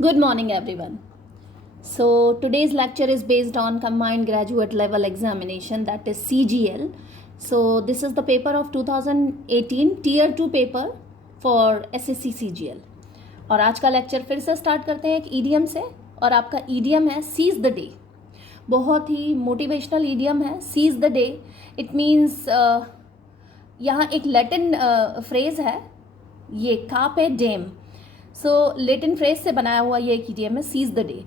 Good morning, everyone. So, today's lecture is based on Combined Graduate Level Examination, that is CGL. So, this is the paper of 2018 Tier 2 paper for SSC CGL. और आज का lecture फिर से start करते हैं एक idiom से, और आपका ईडियम है सीज द डे. बहुत ही मोटिवेशनल ईडियम है seize the day. It means यहाँ एक लैटिन फ्रेज है, ये carpe diem. So Latin phrase से बनाया हुआ ये एक ईडियम है सीज द डे.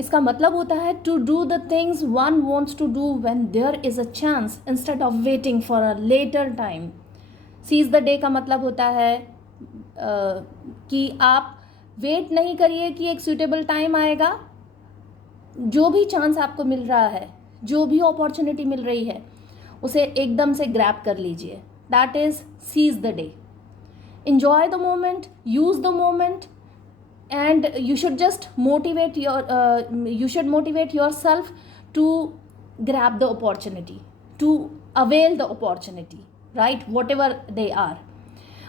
इसका मतलब होता है to do the things one wants to do when there is a chance instead of waiting for a later time. Seize the day का मतलब होता है कि आप वेट नहीं करिए कि एक सूटेबल टाइम आएगा. जो भी चांस आपको मिल रहा है, जो भी अपॉर्चुनिटी मिल रही है, उसे एकदम से ग्रैब कर लीजिए. That is seize the day. Enjoy the moment, use the moment, and you should just motivate yourself to grab the opportunity, to avail the opportunity, right, whatever they are.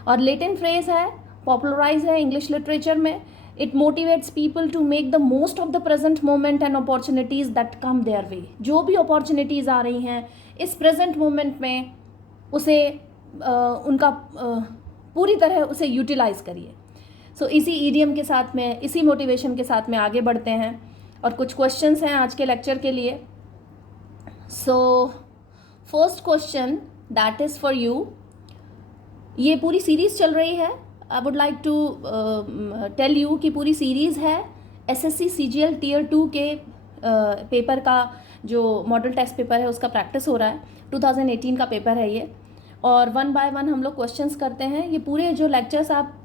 और Latin phrase है, popularized है English literature में. It motivates people to make the most of the present moment and opportunities that come their way. जो भी opportunities आ रही हैं इस present moment में, उसे उनका पूरी तरह उसे यूटिलाइज़ करिए. सो इसी ईडियम के साथ में, इसी मोटिवेशन के साथ में आगे बढ़ते हैं, और कुछ क्वेश्चंस हैं आज के लेक्चर के लिए. So first question that is for you. ये पूरी सीरीज़ चल रही है. I would like to tell you कि पूरी सीरीज़ है एसएससी सीजीएल टीयर 2 के पेपर का जो मॉडल टेस्ट पेपर है उसका प्रैक्टिस हो रहा है. 2018 का पेपर है ये, और वन बाय वन हम लोग क्वेश्चंस करते हैं. ये पूरे जो लेक्चर्स आप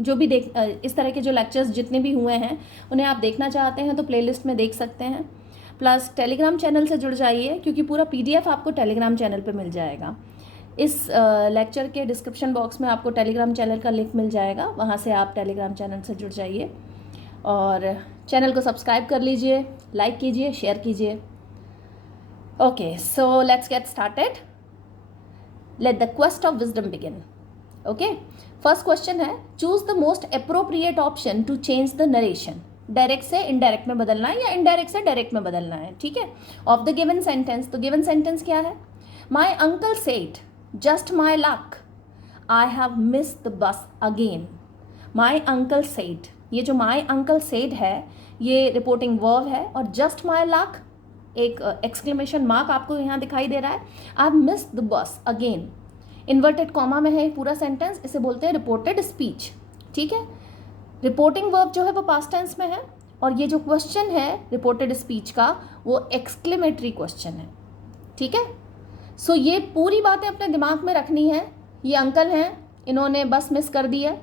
जो भी इस तरह के जो लेक्चर्स जितने भी हुए हैं उन्हें आप देखना चाहते हैं तो प्लेलिस्ट में देख सकते हैं. प्लस टेलीग्राम चैनल से जुड़ जाइए, क्योंकि पूरा पीडीएफ आपको टेलीग्राम चैनल पे मिल जाएगा. इस लेक्चर के डिस्क्रिप्शन बॉक्स में आपको टेलीग्राम चैनल का लिंक मिल जाएगा, वहाँ से आप टेलीग्राम चैनल से जुड़ जाइए और चैनल को सब्सक्राइब कर लीजिए, लाइक कीजिए, शेयर कीजिए. Okay, so let's get started. Let the quest of wisdom begin. Okay. First question है, choose the most appropriate option to change the narration. Direct से इनडायरेक्ट में बदलना है या इनडायरेक्ट से डायरेक्ट में बदलना है. ठीक है. Of the given sentence. तो गिवन सेंटेंस क्या है? My uncle said just my luck I have miss the bus again. My uncle said, ये जो माई अंकल सेड है ये रिपोर्टिंग वर्ब है, और जस्ट माई लक एक एक्सक्लेमेशन मार्क आपको यहाँ दिखाई दे रहा है. I have missed the bus again. Inverted comma में है पूरा सेंटेंस, इसे बोलते हैं रिपोर्टेड स्पीच. ठीक है. रिपोर्टिंग वर्ब जो है वो पास्ट टेंस में है, और ये जो क्वेश्चन है रिपोर्टेड स्पीच का वो एक्सक्लेमेटरी क्वेश्चन है. ठीक है. सो ये पूरी बातें अपने दिमाग में रखनी है. ये अंकल हैं, इन्होंने बस मिस कर दी है,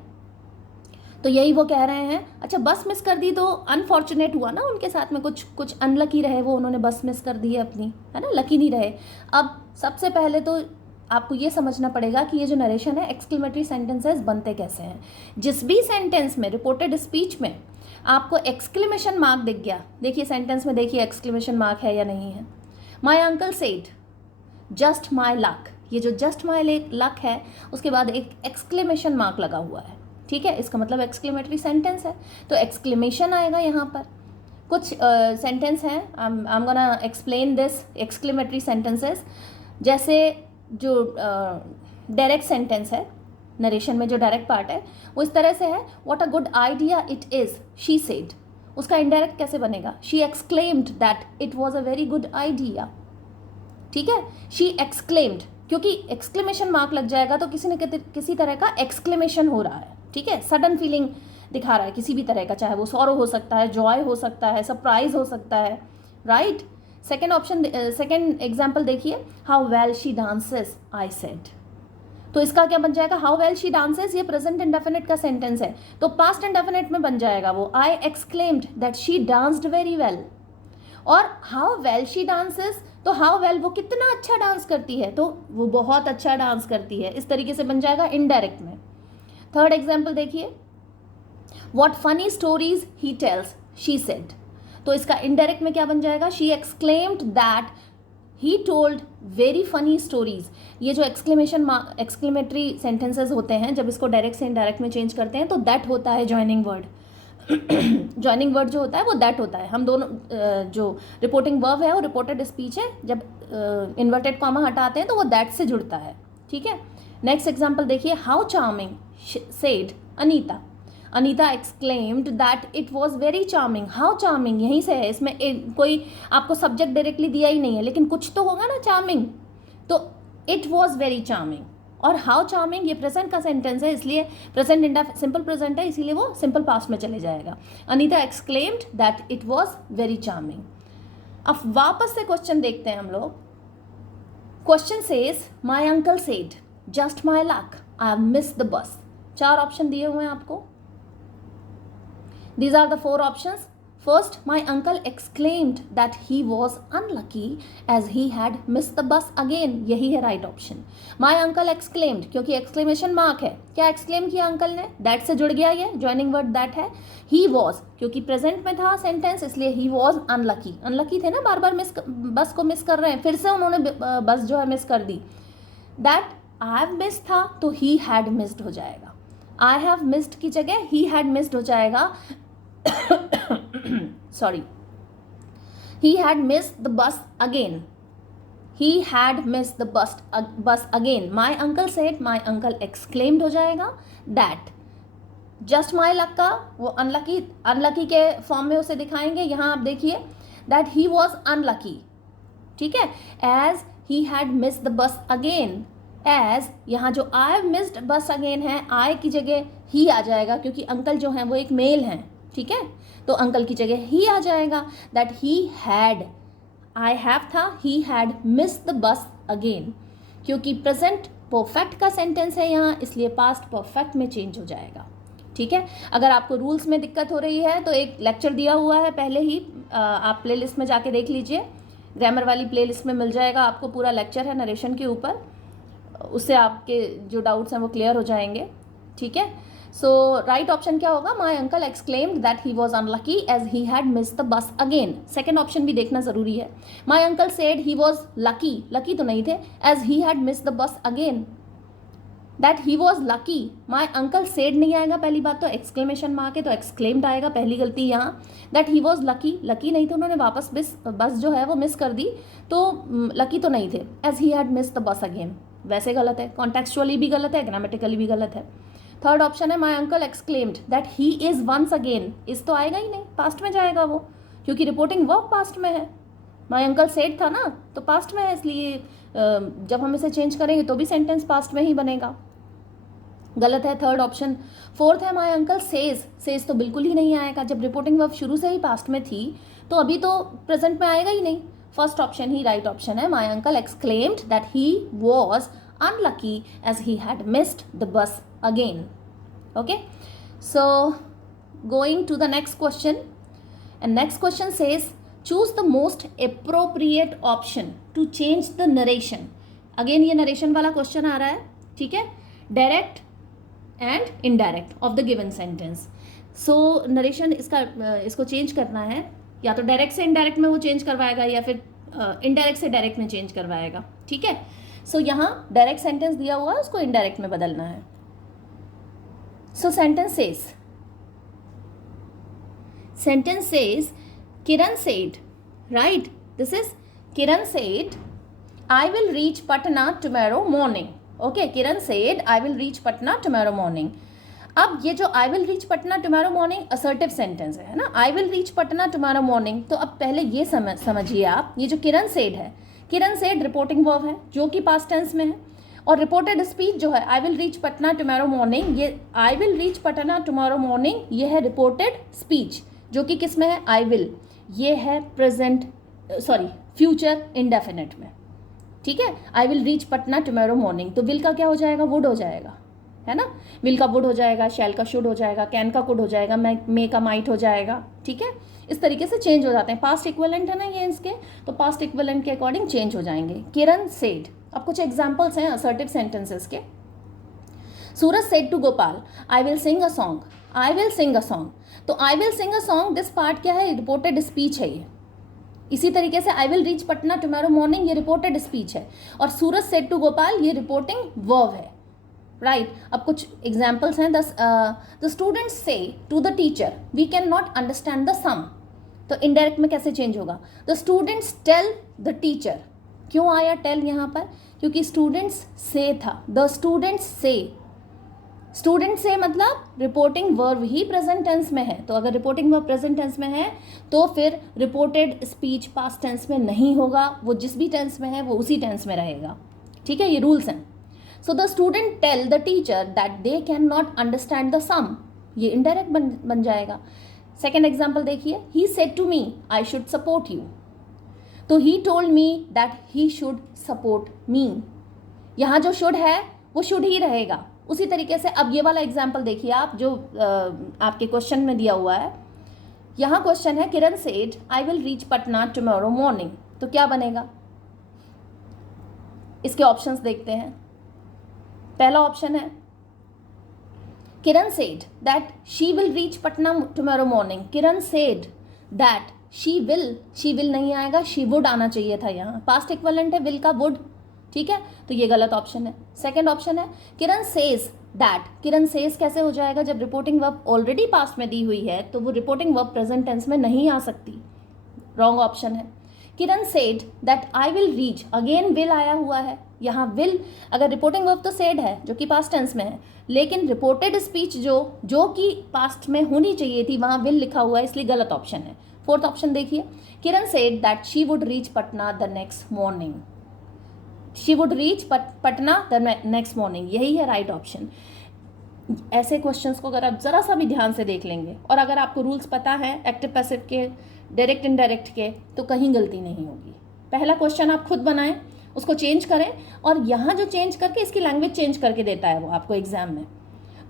तो यही वो कह रहे हैं. अच्छा, बस मिस कर दी तो अनफॉर्चुनेट हुआ ना, उनके साथ में कुछ अनलकी रहे, वो उन्होंने बस मिस कर दी है अपनी, है ना, लकी नहीं रहे. अब सबसे पहले तो आपको ये समझना पड़ेगा कि ये जो नरेशन है एक्सक्लेमेटरी सेंटेंसेस बनते कैसे हैं. जिस भी सेंटेंस में रिपोर्टेड स्पीच में आपको एक्सक्लेमेशन मार्क दिख गया, देखिए सेंटेंस में देखिए एक्सक्लेमेशन मार्क है या नहीं है. My uncle said just my luck, ये जो जस्ट माई लक है उसके बाद एक एक्सक्लेमेशन मार्क लगा हुआ है. ठीक है. इसका मतलब एक्सक्लेमेटरी सेंटेंस है, तो एक्सक्लेमेशन आएगा यहाँ पर. कुछ सेंटेंस हैं, I am gonna explain this exclamatory sentences. जैसे जो डायरेक्ट सेंटेंस है, नरेशन में जो डायरेक्ट पार्ट है वो इस तरह से है, what a good idea it is she said. उसका इनडायरेक्ट कैसे बनेगा? She exclaimed that it was a very good idea. ठीक है. शी एक्सक्लेम्ड, क्योंकि एक्सक्लेमेशन मार्क लग जाएगा तो किसी न किसी तरह का एक्सक्लेमेशन हो रहा है. ठीक है. सडन फीलिंग दिखा रहा है किसी भी तरह का, चाहे वो सॉरो हो सकता है, जॉय हो सकता है, सरप्राइज हो सकता है. Right. Second option, second example देखिए, how well she dances I said. तो इसका क्या बन जाएगा? हाउ वेल शी डांसेस, ये प्रेजेंट इंडेफिनिट का सेंटेंस है, तो पास्ट इंडेफिनिट में बन जाएगा वो, I exclaimed that she danced very well. और हाउ वेल शी डांसेस, तो हाउ वेल वो कितना अच्छा डांस करती है, तो वो बहुत अच्छा डांस करती है. इस तरीके से बन जाएगा इनडायरेक्ट में. थर्ड एग्जाम्पल देखिए, what funny stories he tells she said. तो इसका इनडायरेक्ट में क्या बन जाएगा? She exclaimed that he told very funny stories. ये जो एक्सक्लेमेटरी सेंटेंसेस होते हैं, जब इसको डायरेक्ट से इनडायरेक्ट में चेंज करते हैं तो दैट होता है ज्वाइनिंग वर्ड. जॉइनिंग वर्ड जो होता है वो दैट होता है। हम दोनों जो रिपोर्टिंग वर्ब है वो रिपोर्टेड स्पीच है, जब इन्वर्टेड कॉमा हटाते हैं तो वो दैट से जुड़ता है, ठीक है। नेक्स्ट एग्जाम्पल देखिए, how charming said Anita. Anita exclaimed that it was very charming. How charming यहीं से है, इसमें कोई आपको सब्जेक्ट डायरेक्टली दिया ही नहीं है, लेकिन कुछ तो होगा ना चार्मिंग, तो इट वॉज वेरी चार्मिंग। और हाउ चार्मिंग ये प्रेजेंट का सेंटेंस है, इसलिए प्रेजेंट इंडा सिंपल प्रेजेंट है, इसीलिए वो सिंपल पास्ट में चले जाएगा। Anita exclaimed that it was very charming. अब वापस से क्वेश्चन देखते हैं हम लोग। Question says my uncle said just my luck I have missed the bus. 4 option दिए हुए हैं आपको। These are the 4 options. First, my uncle exclaimed that he was unlucky as he had missed the bus again. यही है right option. My uncle exclaimed, क्योंकि exclamation mark है, क्या exclaim किया अंकल ने? That से जुड़ गया, ये joining word that है। He was, क्योंकि present में था sentence, इसलिए he was unlucky. Unlucky थे ना, बार बार बस को मिस कर रहे हैं, फिर से उन्होंने बस जो है मिस कर दी। That I have missed था तो he had missed हो जाएगा। I have missed की जगह he had missed हो जाएगा। Sorry, he had missed the bus again. He had missed the bus again. My uncle said, my uncle exclaimed हो जाएगा। That just my luck का वो unlucky के फॉर्म में उसे दिखाएंगे। यहाँ आप देखिए that he was unlucky, ठीक है, as he had missed the bus again। as यहाँ जो I have missed bus again है, I की जगह he आ जाएगा, क्योंकि अंकल जो हैं वो एक मेल हैं, ठीक है, तो अंकल की जगह ही आ जाएगा। That he had, I have था, he had miss the bus again, क्योंकि प्रेजेंट परफेक्ट का सेंटेंस है यहाँ, इसलिए पास्ट परफेक्ट में चेंज हो जाएगा, ठीक है। अगर आपको रूल्स में दिक्कत हो रही है तो एक लेक्चर दिया हुआ है पहले ही, आप प्लेलिस्ट में जाके देख लीजिए, ग्रामर वाली प्लेलिस्ट में मिल जाएगा आपको, पूरा लेक्चर है नरेशन के ऊपर, उससे आपके जो डाउट्स हैं वो क्लियर हो जाएंगे, ठीक है। सो राइट ऑप्शन क्या होगा? My uncle exclaimed that he was unlucky as he had miss the bus again. Second option भी देखना जरूरी है। My uncle said he was lucky तो नहीं थे, as he had miss the bus again. That he was lucky, my uncle said नहीं आएगा, पहली बात तो एक्सक्लेमेशन मार्क है तो एक्सक्लेम्ड आएगा, पहली गलती यहाँ। दैट ही वॉज लकी नहीं थे, उन्होंने वापस बस जो है वो मिस कर दी, तो लकी तो नहीं थे। As he had miss the bus again, वैसे गलत है, कॉन्टेक्चुअली भी गलत है, ग्रामेटिकली भी गलत है। थर्ड ऑप्शन है my uncle exclaimed that he is once again, इस तो आएगा ही नहीं, पास्ट में जाएगा वो, क्योंकि रिपोर्टिंग वर्ब पास्ट में है। माई अंकल सेड था ना, तो पास्ट में है, इसलिए जब हम इसे चेंज करेंगे तो भी सेंटेंस पास्ट में ही बनेगा, गलत है थर्ड ऑप्शन। फोर्थ है माई अंकल सेज तो बिल्कुल ही नहीं आएगा, जब रिपोर्टिंग वर्ब शुरू से ही पास्ट में थी तो अभी तो प्रेजेंट में आएगा ही नहीं। फर्स्ट ऑप्शन ही राइट ऑप्शन है, my uncle exclaimed that he was unlucky as he had missed the bus again. Okay, so going to the next question, and next question says choose the most appropriate option to change the narration. Again ये narration वाला question आ रहा है, ठीक है, direct and indirect of the given sentence. So narration इसको change करना है, या तो direct से indirect में वो change करवाएगा या फिर indirect से direct में change करवाएगा, ठीक है। सो यहाँ डायरेक्ट सेंटेंस दिया हुआ है, उसको इनडायरेक्ट में बदलना है। सो sentence says Kiran said, right, this is Kiran said I will reach Patna tomorrow morning. Okay, Kiran said I will reach Patna tomorrow morning. अब ये जो आई will reach Patna tomorrow morning assertive sentence है ना, आई will reach Patna tomorrow morning, तो अब पहले ये समझिए आप, ये जो किरण सेड है, किरण सेड रिपोर्टिंग वर्ब है जो कि पास्ट टेंस में है, और रिपोर्टेड स्पीच जो है I will reach Patna tomorrow morning, ये I will reach Patna tomorrow morning ये है रिपोर्टेड स्पीच जो कि किस में है? आई विल, ये है फ्यूचर इंडेफिनिट में, ठीक है। I will reach Patna tomorrow morning, तो विल का क्या हो जाएगा? वुड हो जाएगा, है ना, विल का वुड हो जाएगा, शैल का शुड हो जाएगा, कैन का कुड हो जाएगा, मे का माइट हो जाएगा, ठीक है। इस तरीके से चेंज हो जाते हैं, पास्ट इक्विवेलेंट है ना ये इसके, तो पास्ट इक्विवेलेंट के अकॉर्डिंग चेंज हो जाएंगे। किरण सेड, अब कुछ एग्जांपल्स हैं असर्टिव सेंटेंसेस के। Suraj said to Gopal I will sing a song, I will sing a song, तो I will sing a song this part क्या है? रिपोर्टेड स्पीच है ये। इसी तरीके से I will reach Patna tomorrow morning ये रिपोर्टेड स्पीच है, और सूरज सेड टू गोपाल ये रिपोर्टिंग वर्ब है, राइट अब कुछ एग्जाम्पल्स हैं. The students said to the teacher we can not understand the sum. तो इनडायरेक्ट में कैसे चेंज होगा? The students tell the teacher. क्यों आया टेल यहाँ पर? क्योंकि स्टूडेंट्स से था. द स्टूडेंट्स से, स्टूडेंट से मतलब रिपोर्टिंग वर्ब ही प्रेजेंट टेंस में है. तो अगर रिपोर्टिंग वर्ब प्रेजेंट टेंस में है तो फिर रिपोर्टेड स्पीच पास्ट टेंस में नहीं होगा. वो जिस भी टेंस में है वो उसी टेंस में रहेगा. ठीक है, ये रूल्स हैं. So the student tell the teacher that they can not understand the sum. ये इनडायरेक्ट बन जाएगा. सेकेंड एग्जाम्पल देखिए. He said to me I should support you. तो he told me that he should support me. यहाँ जो should है वो should he रहेगा. उसी तरीके से अब ये वाला एग्जाम्पल देखिए आप, जो आपके क्वेश्चन में दिया हुआ है. यहाँ क्वेश्चन है Kiran said I will reach Patna tomorrow morning. तो क्या बनेगा? इसके ऑप्शंस देखते हैं. पहला ऑप्शन है Kiran said that she will reach Patna tomorrow morning. Kiran said that she will नहीं आएगा, शी वुड आना चाहिए था. यहाँ पास्ट इक्विवेलेंट है विल का वुड. ठीक है, तो ये गलत ऑप्शन है. सेकंड ऑप्शन है किरण सेज दैट. किरण सेज कैसे हो जाएगा? जब रिपोर्टिंग वर्ब ऑलरेडी पास्ट में दी हुई है तो वो रिपोर्टिंग वर्ब प्रेजेंट टेंस में नहीं आ सकती. रॉन्ग ऑप्शन है. Kiran said that I will reach. Again will आया हुआ है. यहाँ विल, अगर रिपोर्टिंग वर्ब तो सेड है जो कि पास्ट टेंस में है, लेकिन रिपोर्टेड स्पीच जो कि पास्ट में होनी चाहिए थी वहाँ विल लिखा हुआ है, इसलिए गलत ऑप्शन है. फोर्थ ऑप्शन देखिए. Kiran said that she would reach Patna the next morning. She would reach Patna the next morning, यही है राइट ऑप्शन. ऐसे क्वेश्चंस को अगर आप ज़रा सा भी ध्यान से देख लेंगे और अगर आपको रूल्स पता है एक्टिव पैसिव के, डायरेक्ट इनडायरेक्ट के, तो कहीं गलती नहीं होगी. पहला क्वेश्चन आप खुद बनाएं, उसको चेंज करें, और यहाँ जो चेंज करके इसकी लैंग्वेज चेंज करके देता है वो आपको एग्जाम में.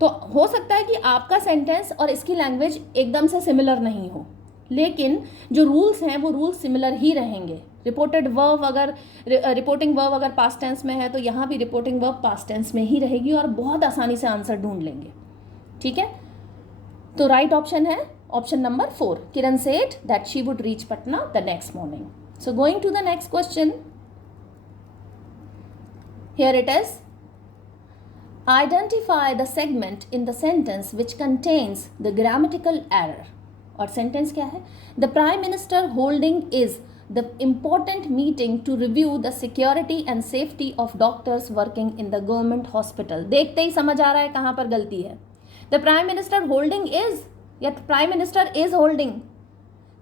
तो हो सकता है कि आपका सेंटेंस और इसकी लैंग्वेज एकदम से सिमिलर नहीं हो, लेकिन जो रूल्स हैं वो रूल्स सिमिलर ही रहेंगे. रिपोर्टिंग वर्ब अगर पास्ट टेंस में है तो यहाँ भी रिपोर्टिंग वर्ब पास्ट टेंस में ही रहेगी और बहुत आसानी से आंसर ढूंढ लेंगे. ठीक है, तो राइट ऑप्शन है option number 4. Kiran said that she would reach Patna the next morning. So going to the next question. Here it is. Identify the segment in the sentence which contains the grammatical error. और sentence क्या है? The Prime Minister holding is the important meeting to review the security and safety of doctors working in the government hospital. देखते ही समझ आ रहा है कहाँ पर गलती है. The Prime Minister holding is या Prime Minister is holding.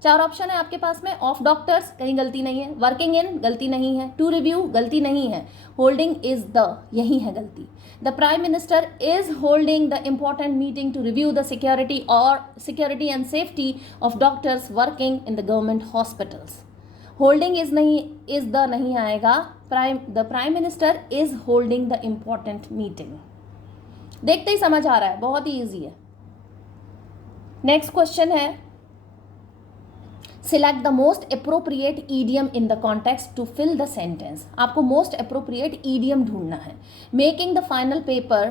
4 option है आपके पास में. ऑफ डॉक्टर्स, कहीं गलती नहीं है. वर्किंग इन, गलती नहीं है. टू रिव्यू, गलती नहीं है. होल्डिंग इज द, यही है गलती. The prime minister is holding the important meeting to review the security and safety of doctors working in the government hospitals. Holding is नहीं, इज द नहीं आएगा. The prime minister is holding the important meeting. देखते ही समझ आ रहा है, बहुत ही ईजी है. नेक्स्ट क्वेश्चन है Select the most appropriate idiom in the context to fill the sentence. आपको most appropriate idiom ढूंढना है. Making the final paper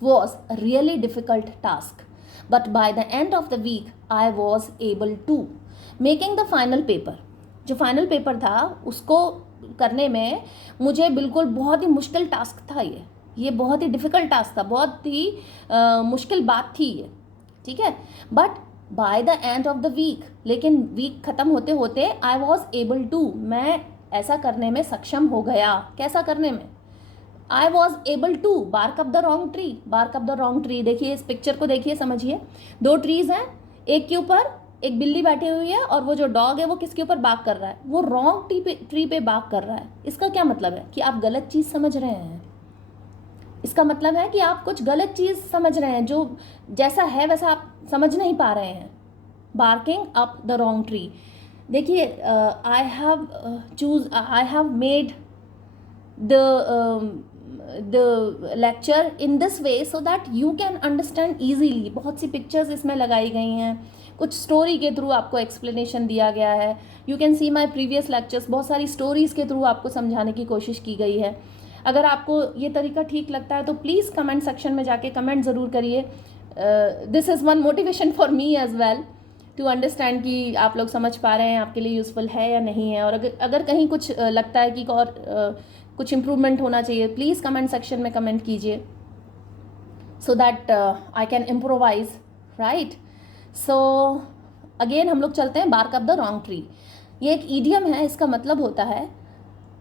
was a really difficult task, but by the end of the week I was able to. Making the final paper, जो final paper था उसको करने में मुझे बिल्कुल बहुत ही मुश्किल टास्क था. ये बहुत ही डिफ़िकल्ट टास्क था, बहुत ही मुश्किल बात थी ये. ठीक है, but by the end of the week, लेकिन वीक ख़त्म होते होते आई वॉज एबल टू, मैं ऐसा करने में सक्षम हो गया. कैसा करने में? I was able to bark up the wrong tree. Bark up the wrong tree, देखिए इस पिक्चर को देखिए, समझिए. 2 ट्रीज हैं, एक के ऊपर एक बिल्ली बैठी हुई है और वो जो डॉग है वो किसके ऊपर बार्क कर रहा है? वो रॉन्ग ट्री पे बार्क कर रहा है. इसका क्या मतलब है? कि आप गलत चीज़ समझ रहे हैं. इसका मतलब है कि आप कुछ गलत चीज़ समझ रहे हैं, जो जैसा है वैसा आप समझ नहीं पा रहे हैं. Barking up the wrong tree. देखिए I have made the lecture in this way so that you can understand easily. बहुत सी पिक्चर्स इसमें लगाई गई हैं, कुछ स्टोरी के थ्रू आपको एक्सप्लेनेशन दिया गया है. You can see my previous lectures, बहुत सारी स्टोरीज़ के थ्रू आपको समझाने की कोशिश की गई है. अगर आपको ये तरीका ठीक लगता है तो प्लीज़ कमेंट सेक्शन में जाके कमेंट ज़रूर करिए. This is one motivation for me as well to understand कि आप लोग समझ पा रहे हैं, आपके लिए यूज़फुल है या नहीं है. और अगर कहीं कुछ लगता है कि और कुछ इम्प्रूवमेंट होना चाहिए, प्लीज़ कमेंट सेक्शन में कमेंट कीजिए. so that I can improvise, right? So again हम लोग चलते हैं bark up the wrong tree. ये एक idiom है, इसका मतलब होता है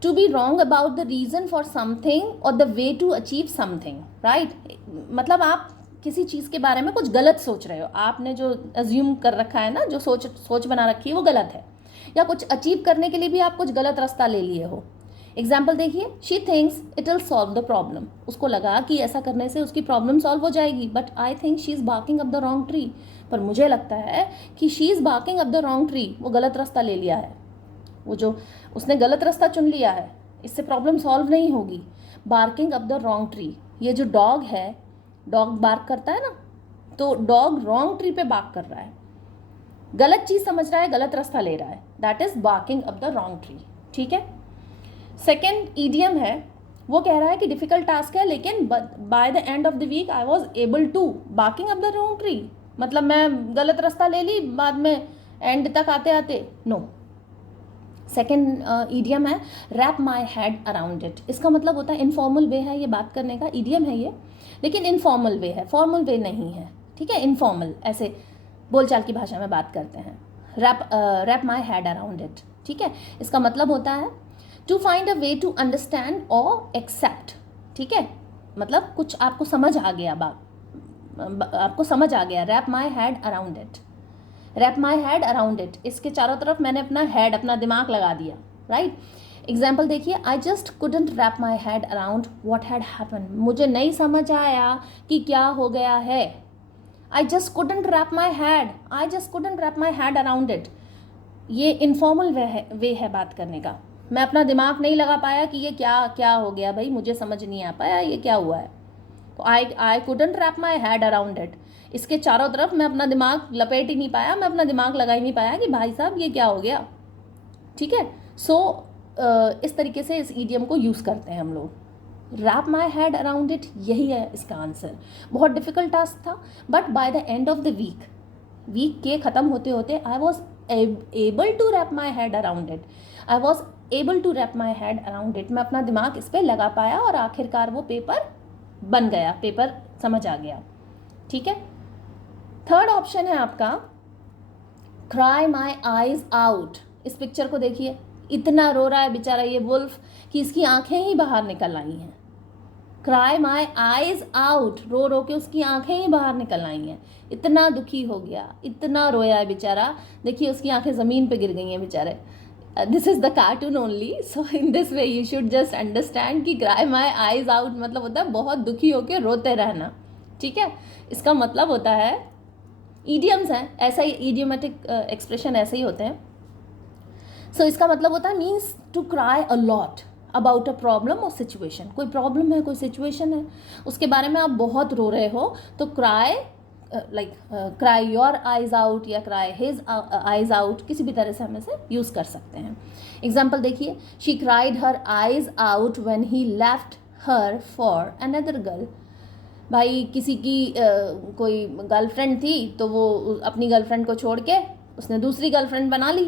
to be wrong about the reason for something or the way to achieve something, right? मतलब आप किसी चीज़ के बारे में कुछ गलत सोच रहे हो, आपने जो अज्यूम कर रखा है ना, जो सोच बना रखी है वो गलत है, या कुछ अचीव करने के लिए भी आप कुछ गलत रास्ता ले लिए हो. एग्जाम्पल देखिए, she thinks it will solve the problem. उसको लगा कि ऐसा करने से उसकी प्रॉब्लम सॉल्व हो जाएगी, but I think she is barking up the wrong tree. पर मुझे लगता है कि she is barking up the wrong tree, वो गलत रास्ता ले लिया है, वो जो उसने गलत रास्ता चुन लिया है, इससे प्रॉब्लम सॉल्व नहीं होगी. Barking up the wrong tree, ये जो डॉग है, डॉग बार्क करता है ना, तो डॉग रॉन्ग ट्री पे बार्क कर रहा है, गलत चीज़ समझ रहा है, गलत रास्ता ले रहा है. That is barking up the wrong tree. ठीक है. सेकेंड ईडियम है, वो कह रहा है कि डिफ़िकल्ट टास्क है, लेकिन by the end of the week I was able to barking up the wrong tree. मतलब मैं गलत रास्ता ले ली, बाद में एंड तक आते आते नो. सेकेंड ईडियम है wrap my head around it. इसका मतलब होता है इनफॉर्मल वे है ये बात करने का, ईडियम है ये, लेकिन इनफॉर्मल वे है, फॉर्मल वे नहीं है. ठीक है, इनफॉर्मल, ऐसे बोलचाल की भाषा में बात करते हैं. Wrap my head around it. ठीक है, इसका मतलब होता है to find a way to understand और एक्सेप्ट. ठीक है, मतलब कुछ आपको समझ आ गया, आपको समझ आ गया. Wrap my head around it, wrap my head around it, इसके चारों तरफ मैंने अपना हेड, अपना दिमाग लगा दिया, राइट. एग्जाम्पल देखिए, I just couldn't wrap my head around what had happen. मुझे नहीं समझ आया कि क्या हो गया है. I just couldn't wrap my head, I just couldn't wrap my head around it. ये इनफॉर्मल वे है बात करने का. मैं अपना दिमाग नहीं लगा पाया कि ये क्या हो गया भाई, मुझे समझ नहीं आ पाया ये क्या हुआ है. तो I couldn't wrap my head around it, इसके चारों तरफ मैं अपना दिमाग लपेट ही नहीं पाया, मैं अपना दिमाग लगा ही नहीं पाया कि भाई साहब ये क्या हो गया. ठीक है. सो इस तरीके से इस ईडियम को यूज़ करते हैं हम लोग. Wrap my head around it, यही है इसका आंसर. बहुत डिफिकल्ट टास्क था, but by the end of the week के ख़त्म होते होते I was able to wrap my head around it. I was able to wrap my head around it. मैं अपना दिमाग इस पर लगा पाया और आखिरकार वो पेपर बन गया, पेपर समझ आ गया. ठीक है. थर्ड ऑप्शन है आपका क्राई माई आईज आउट. इस पिक्चर को देखिए, इतना रो रहा है बेचारा ये वुल्फ कि इसकी आंखें ही बाहर निकल आई हैं. क्राई माई आईज आउट, रो रो के उसकी आंखें ही बाहर निकल आई हैं. इतना दुखी हो गया, इतना रोया है बेचारा. देखिए उसकी आंखें ज़मीन पे गिर गई हैं बेचारे. This is the cartoon only, so in this way you should just understand कि क्राई माई आईज आउट मतलब होता है बहुत दुखी होकर रोते रहना. ठीक है, इसका मतलब होता है, ईडियम्स हैं ऐसा ही, ईडियोमेटिक एक्सप्रेशन ऐसे ही होते हैं. सो इसका मतलब होता है means to cry a lot about a problem और सिचुएशन. कोई प्रॉब्लम है, कोई सिचुएशन है, उसके बारे में आप बहुत रो रहे हो, तो cry like cry your eyes out या क्राई हिज आइज आउट, किसी भी तरह से हम इसे यूज़ कर सकते हैं. एग्जाम्पल देखिए, she cried her eyes out when he left her for another girl. भाई किसी की कोई गर्लफ्रेंड थी, तो वो अपनी गर्लफ्रेंड को छोड़ के उसने दूसरी गर्लफ्रेंड बना ली.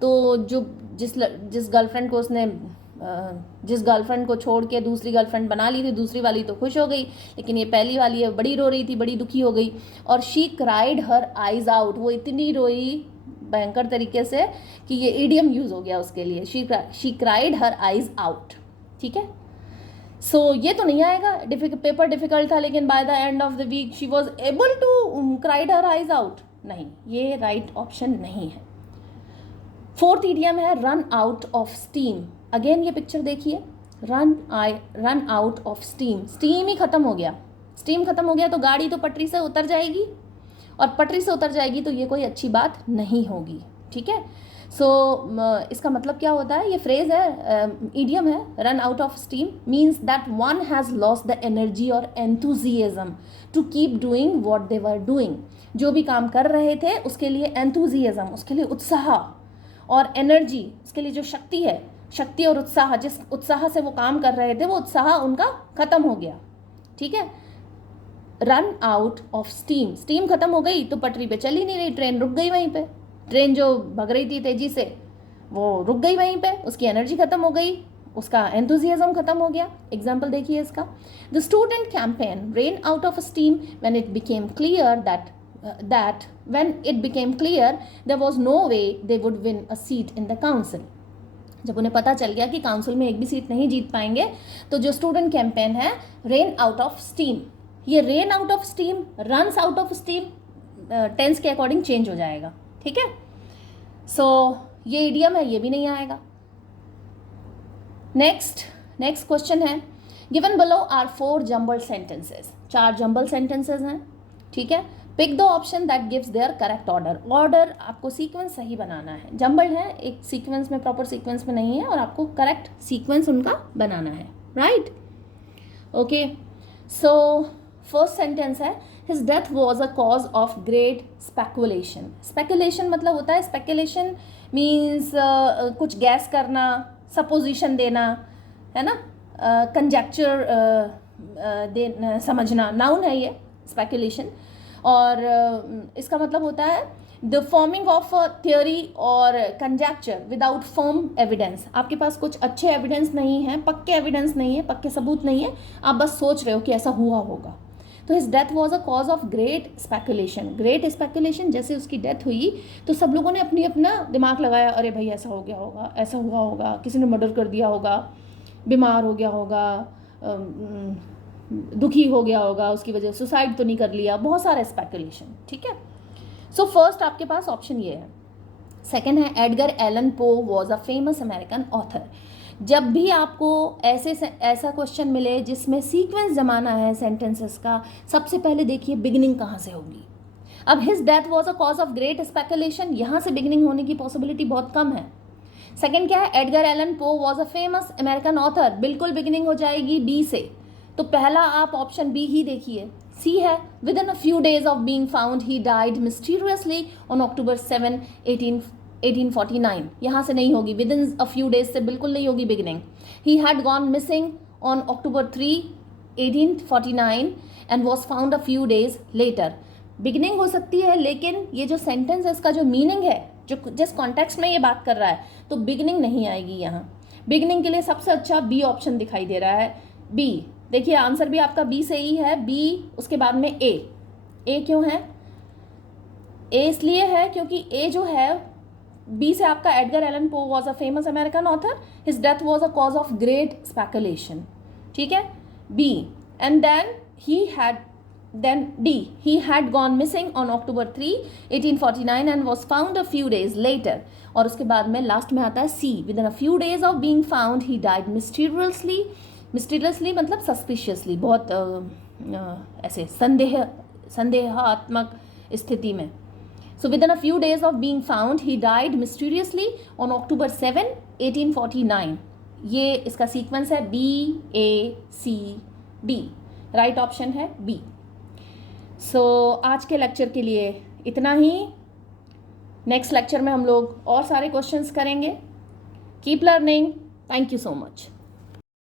तो जो जिस गर्लफ्रेंड को उसने जिस गर्लफ्रेंड को छोड़ के दूसरी गर्लफ्रेंड बना ली थी, दूसरी वाली तो खुश हो गई, लेकिन ये पहली वाली है बड़ी रो रही थी, बड़ी दुखी हो गई. और she cried her eyes out, वो इतनी रोई भयंकर तरीके से कि ये ईडियम यूज़ हो गया उसके लिए. She cried her eyes out. ठीक है. सो ये तो नहीं आएगा, पेपर डिफिकल्ट था, लेकिन by the end of the week she was able to cried her eyes out. नहीं, ये राइट ऑप्शन नहीं है. फोर्थ ईडियम है run out of steam. Again ये पिक्चर देखिए, run out of steam. Steam ही ख़त्म हो गया. स्टीम ख़त्म हो गया तो गाड़ी तो पटरी से उतर जाएगी, और पटरी से उतर जाएगी तो ये कोई अच्छी बात नहीं होगी. ठीक है. सो इसका मतलब क्या होता है, ये फ्रेज है, ईडियम है, run out of steam means that one has lost the energy और enthusiasm to keep doing what they were doing. जो भी काम कर रहे थे उसके लिए एंथुजियाज्म, उसके लिए उत्साह, और एनर्जी, उसके लिए जो शक्ति है, शक्ति और उत्साह, जिस उत्साह से वो काम कर रहे थे वो उत्साह उनका ख़त्म हो गया. ठीक है. Run out of steam, steam ख़त्म हो गई तो पटरी पे चल ही नहीं रही, ट्रेन रुक गई वहीं पे. ट्रेन जो भग रही थी तेज़ी से वो रुक गई वहीं पे, उसकी एनर्जी ख़त्म हो गई, उसका एंथुजियाज्म खत्म हो गया। एग्जाम्पल देखिए इसका, the student campaign rain out of steam when it became clear that when it became clear there was no way they would win a seat in the council। जब उन्हें पता चल गया कि काउंसिल में एक भी सीट नहीं जीत पाएंगे, तो जो स्टूडेंट कैंपेन है रेन आउट ऑफ स्टीम, ये ran out of steam, runs out of steam tense के अकॉर्डिंग चेंज हो जाएगा, ठीक है। सो ये इडियम है, ये भी नहीं आएगा। नेक्स्ट क्वेश्चन है, given below are 4 jumbled sentences, 4 jumble sentences हैं, ठीक है। Pick the option that gives their correct order, order आपको सीक्वेंस सही बनाना है। जम्बल्ड है, एक सीक्वेंस में, प्रॉपर सीक्वेंस में नहीं है, और आपको करेक्ट सीक्वेंस उनका बनाना है, right. Okay, so first sentence है, his death was a cause of great speculation. Speculation मतलब होता है, स्पेकुलेशन मीन्स कुछ गैस करना, सपोजिशन देना, है ना, कंजेक्चर समझना, नाउन है ये स्पेकुलेशन। और इसका मतलब होता है the forming of a theory और कंजेक्चर विदाउट फर्म एविडेंस। आपके पास कुछ अच्छे एविडेंस नहीं है, पक्के एविडेंस नहीं है, पक्के सबूत नहीं है, आप बस सोच रहे हो कि ऐसा हुआ होगा। तो his death was a cause of great speculation. Great speculation, जैसे उसकी डेथ हुई तो सब लोगों ने अपना दिमाग लगाया, अरे भाई ऐसा हो गया होगा, ऐसा हुआ होगा, किसी ने मर्डर कर दिया होगा, बीमार हो गया होगा, दुखी हो गया होगा, उसकी वजह से सुसाइड तो नहीं कर लिया, बहुत सारे स्पेकुलेशन, ठीक है। सो फर्स्ट आपके पास ऑप्शन ये है। सेकंड है, Edgar Allan Poe was a famous American author. जब भी आपको ऐसा क्वेश्चन मिले जिसमें सीक्वेंस जमाना है सेंटेंसेस का, सबसे पहले देखिए बिगिनिंग कहाँ से होगी। अब his death was a cause of great speculation, यहाँ से बिगिनिंग होने की पॉसिबिलिटी बहुत कम है। सेकंड क्या है, Edgar Allan Poe was a famous American author, बिल्कुल बिगिनिंग हो जाएगी बी से। तो पहला आप ऑप्शन बी ही देखिए, सी है, with in a few days of being found he died mysteriously on October 7, 1849। यहाँ से नहीं होगी, with in a few days से बिल्कुल नहीं होगी beginning. He had gone missing on October 3, 1849 and was found a few days later. Beginning हो सकती है, लेकिन ये जो सेंटेंस है इसका जो मीनिंग है, जो जिस कॉन्टेक्स्ट में ये बात कर रहा है, तो बिगिनिंग नहीं आएगी यहाँ। बिगिनिंग के लिए सबसे अच्छा बी ऑप्शन दिखाई दे रहा है, बी। देखिए आंसर भी आपका बी से ही है, बी, उसके बाद में ए क्यों है? ए इसलिए है क्योंकि ए जो है, बी से आपका Edgar Allan Poe was a famous American author, his death was a cause of great speculation, ठीक है, B. And then D, he had gone missing on October 3, 1849 and was found a few days later। और उसके बाद में last में आता है सी, within a few days of being found he died mysteriously। Mysteriously मतलब सस्पिशियसली, बहुत ऐसे संदेहात्मक स्थिति में। So with in a few days of being found he died mysteriously on October 7, 1849। ये इसका सीक्वेंस है बी ए सी डी, राइट ऑप्शन है B. सो आज के लेक्चर के लिए इतना ही। नेक्स्ट लेक्चर में हम लोग और सारे क्वेश्चंस करेंगे। Keep learning. Thank you so much.